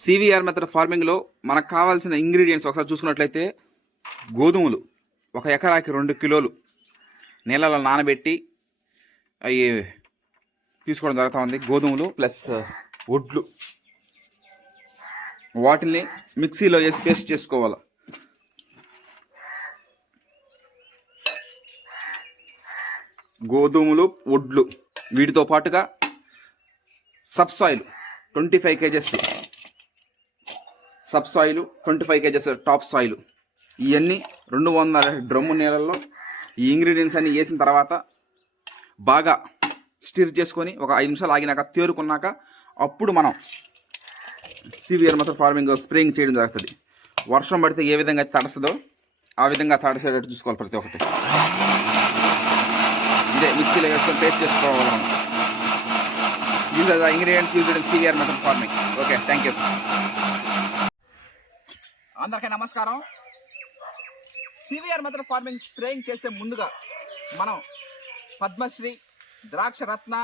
CVR method ఫార్మింగ్లో మనకు కావాల్సిన ingredients ఒకసారి చూసుకున్నట్లయితే గోధుమలు 1 ఎకరాకి 2 కిలోలు నీళ్ళలో నానబెట్టి అవి తీసుకోవడం జరుగుతూ ఉంది. గోధుమలు ప్లస్ వడ్లు వాటిని మిక్సీలో వేసి పేస్ట్ చేసుకోవాలి. గోధుమలు వడ్లు వీటితో పాటుగా subsoil 25 kgs, subsoil 25 kgs top soil, ఇవన్నీ 200 డ్రమ్ము నీళ్ళల్లో ఈ ఇంగ్రీడియంట్స్ అన్నీ వేసిన తర్వాత బాగా స్టిర్ చేసుకొని ఒక 5 నిమిషాలు ఆగినాక తేరుకున్నాక అప్పుడు మనం సివిఆర్ మెథడ్ ఫార్మింగ్ స్ప్రేయింగ్ చేయడం జరుగుతుంది. వర్షం పడితే ఏ విధంగా తడుస్తుందో ఆ విధంగా తడిసేటట్టు చూసుకోవాలి. ప్రతి ఒక్కటి ఇదే మిక్సీలో వేసుకొని పేస్ట్ చేసుకోవాలి మనం. These are the ingredients used in CVR method farming. Okay, thank you. అందరికీ నమస్కారం. సివిఆర్ మెథడ్ ఫార్మింగ్ స్ప్రేయింగ్ చేసే ముందుగా మనం పద్మశ్రీ, ద్రాక్ష రత్న,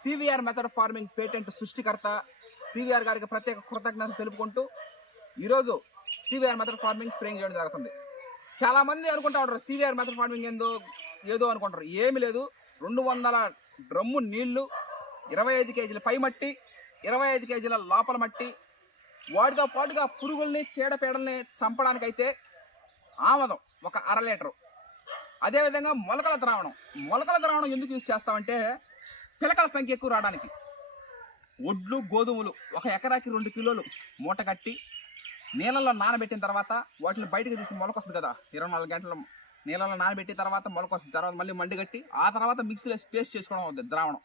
సివిఆర్ మెథడ్ ఫార్మింగ్ పేటెంట్ సృష్టికర్త సివిఆర్ గారికి ప్రత్యేక కృతజ్ఞతలు తెలుపుకుంటూ ఈరోజు సివిఆర్ మెథడ్ ఫార్మింగ్ స్ప్రేయింగ్ చేయడం జరుగుతుంది. చాలామంది అనుకుంటా ఉంటారు సివిఆర్ మెథడ్ ఫార్మింగ్ ఏదో అనుకుంటారు. ఏమి లేదు, 200 డ్రమ్ము నీళ్లు, 25 kgల పై మట్టి, 25 kgల లోపల మట్టి, వాటితో పాటుగా పురుగుల్ని చీడపీడల్ని చంపడానికైతే ఆమదం 1/2 లీటరు, అదేవిధంగా మొలకల ద్రావణం ఎందుకు యూజ్ చేస్తామంటే పిలకల సంఖ్య ఎక్కువ రావడానికి. వడ్లు గోధుమలు 1 ఎకరాకి 2 కిలోలు మూట కట్టి నీళ్ళల్లో నానబెట్టిన తర్వాత వాటిని బయటకు తీసి మొలకొస్తుంది కదా, 24 గంటలు నీళ్ళలో నానబెట్టిన తర్వాత మొలకొస్తుంది. తర్వాత మళ్ళీ మండి కట్టి ఆ తర్వాత మిక్సీలో పేస్ట్ చేసుకోవడం అవుతుంది ద్రావణం.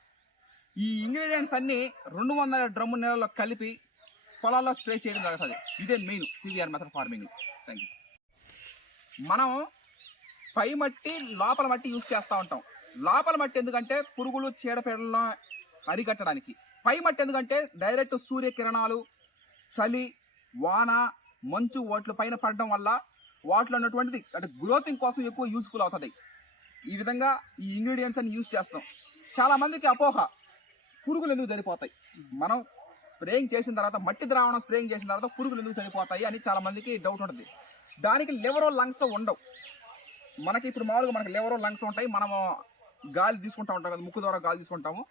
ఈ ఇంగ్రీడియంట్స్ అన్నీ 200 డ్రమ్ము నీళ్ళలో కలిపి పొలాల్లో స్ప్రే చేయడం జరుగుతుంది. ఇదే main CVR method farming. Thank you. మనం పై మట్టి లోపల మట్టి యూజ్ చేస్తూ ఉంటాం. లోపల మట్టి ఎందుకంటే పురుగులు చీడపీడలను అరికట్టడానికి, పై మట్టి ఎందుకంటే డైరెక్ట్ సూర్యకిరణాలు, చలి, వాన, మంచు వాటి పైన పడడం వల్ల వాటిలో ఉన్నటువంటిది అంటే గ్రోతింగ్ కోసం ఎక్కువ యూస్ఫుల్ అవుతుంది. ఈ విధంగా ఈ ఇంగ్రీడియంట్స్ అన్ని యూజ్ చేస్తాం. చాలామందికి అపోహ, పురుగులు ఎందుకు చనిపోతాయి, మనం స్ప్రేయింగ్ చేసిన తర్వాత మట్టి ద్రావణం స్ప్రేయింగ్ చేసిన తర్వాత పురుగులు ఎందుకు చనిపోతాయి అని చాలామందికి డౌట్ ఉంటుంది. దానికి లివరో లంగ్స్ ఉండవు. మనకి ఇప్పుడు మామూలుగా మనకి లివరో లంగ్స్ ఉంటాయి. మనము గాలి తీసుకుంటూ ఉంటాం కదా, ముక్కు ద్వారా గాలి తీసుకుంటాము.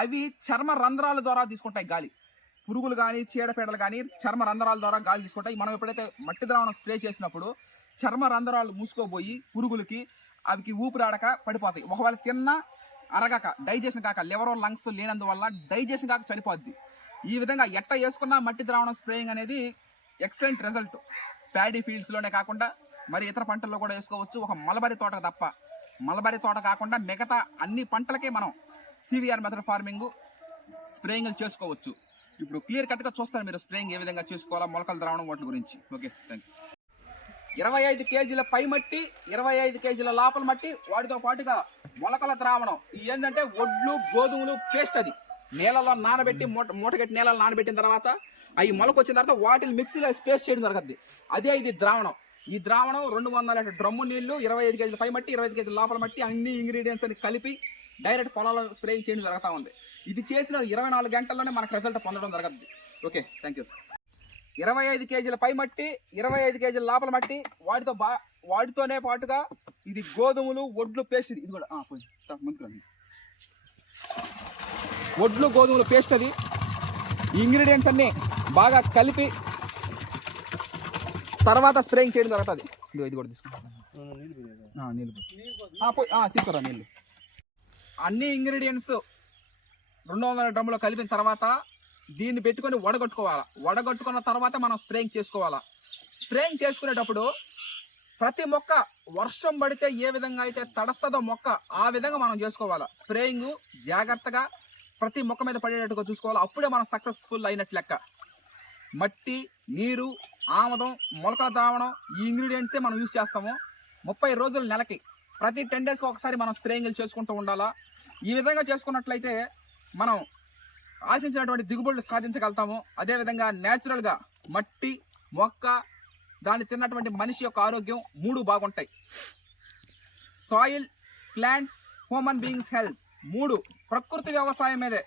అవి చర్మ రంధ్రాల ద్వారా తీసుకుంటాయి గాలి. పురుగులు కానీ చీడపీడలు కానీ చర్మ రంధ్రాల ద్వారా గాలి తీసుకుంటాయి. మనం ఎప్పుడైతే మట్టి ద్రావణం స్ప్రే చేసినప్పుడు చర్మ రంధ్రాలు మూసుకోబోయి పురుగులకి అవికి ఊపిరాడక పడిపోతాయి. ఒకవేళ తిన్నా అరగక డైజెషన్ కాక లివరో లంగ్స్ లేనందువల్ల డైజెషన్ కాక చనిపోద్ది. ఈ విధంగా ఎట్ట వేసుకున్న మట్టి ద్రావణం స్ప్రేయింగ్ అనేది ఎక్సలెంట్ రిజల్ట్. ప్యాడీ ఫీల్డ్స్లోనే కాకుండా మరి ఇతర పంటల్లో కూడా వేసుకోవచ్చు. ఒక మలబరీ తోట తప్ప, మలబరీ తోట కాకుండా మిగతా అన్ని పంటలకే మనం సివిఆర్ మెథడ్ ఫార్మింగ్ స్ప్రేయింగ్లు చేసుకోవచ్చు. ఇప్పుడు క్లియర్ కట్గా చూస్తారు మీరు స్ప్రేయింగ్ ఏ విధంగా చేసుకోవాలా, మొలకల ద్రావణం వాటి గురించి. Okay, thank you. 25 kgల పై మట్టి, 25 kgల లోపల మట్టి, వాటితో పాటుగా మొలకల ద్రావణం. ఏంటంటే వడ్లు గోధుమలు పేస్ట్. అది నీళ్ళలో నానబెట్టి మూటగట్టి నీళ్ళలో నానబెట్టిన తర్వాత అవి మొలకొచ్చిన తర్వాత వాటిని మిక్సీలో పేస్ట్ చేయడం జరుగుతుంది. అదే ఇది ద్రావణం. ఈ ద్రావణం 200 డ్రమ్ము నీళ్లు, 25 kgల పై మట్టి, 25 kgల లోపల మట్టి, అన్ని ఇంగ్రీడియంట్స్ అని కలిపి డైరెక్ట్ పొలాల్లో స్ప్రేయింగ్ చేయడం జరుగుతూ ఉంది. ఇది చేసిన 24 గంటల్లోనే మనకు రిజల్ట్ పొందడం జరుగుతుంది. Okay, thank you. 25 kgల పై మట్టి, 25 kgల లోపల మట్టి, వాటితోనే పాటుగా ఇది గోధుమలు వడ్లు పేస్ట్. ఇది కూడా ముందుకు వడ్లు గోధుమలు పేస్ట్. అది ఈ ఇంగ్రీడియంట్స్ అన్నీ బాగా కలిపి తర్వాత స్ప్రేయింగ్ చేయడం జరుగుతుంది. ఇది కూడా తీసుకుంటాను, తీసుకురా నీళ్ళు. అన్ని ఇంగ్రీడియంట్స్ 200 డ్రమ్ములో కలిపిన తర్వాత దీన్ని పెట్టుకొని వడగట్టుకోవాలా. వడగట్టుకున్న తర్వాత మనం స్ప్రేయింగ్ చేసుకోవాలా. స్ప్రేయింగ్ చేసుకునేటప్పుడు ప్రతి మొక్క వర్షం పడితే ఏ విధంగా అయితే తడస్తుందో మొక్క ఆ విధంగా మనం చేసుకోవాలా. స్ప్రేయింగ్ జాగ్రత్తగా ప్రతి మొక్క మీద పడేటట్టుగా చూసుకోవాలి. అప్పుడే మనం సక్సెస్ఫుల్ అయినట్లు లెక్క. మట్టి, నీరు, ఆమదం, మొలకల ద్రావణం ఈ ఇంగ్రీడియంట్సే మనం యూజ్ చేస్తాము. 30 రోజులు నెలకి ప్రతి 10 డేస్కి ఒకసారి మనం స్ప్రేయింగ్లు చేసుకుంటూ ఉండాలా. ఈ విధంగా చేసుకున్నట్లయితే మనం ఆశించినటువంటి దిగుబడులు సాధించగలుగుతాము. అదేవిధంగా న్యాచురల్గా మట్టి, మొక్క, దాన్ని తిన్నటువంటి మనిషి యొక్క ఆరోగ్యం 3 బాగుంటాయి. Soil, plants, human beings health 3 ప్రకృతి వ్యవసాయం మీదే.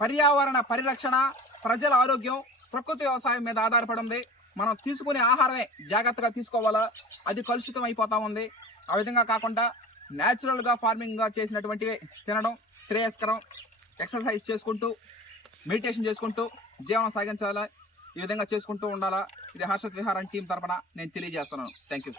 పర్యావరణ పరిరక్షణ, ప్రజల ఆరోగ్యం ప్రకృతి వ్యవసాయం మీద ఆధారపడి ఉంది. మనం తీసుకునే ఆహారమే జాగ్రత్తగా తీసుకోవాలా, అది కలుషితం అయిపోతా ఉంది. ఆ విధంగా కాకుండా న్యాచురల్గా ఫార్మింగ్గా చేసినటువంటివి తినడం శ్రేయస్కరం. ఎక్సర్సైజ్ చేసుకుంటూ మెడిటేషన్ చేసుకుంటూ జీవనం సాగించాలా, ఈ విధంగా చేసుకుంటూ ఉండాలా. ఇది హర్షత్ విహారం టీం తరపున నేను తెలియజేస్తున్నాను. Thank you.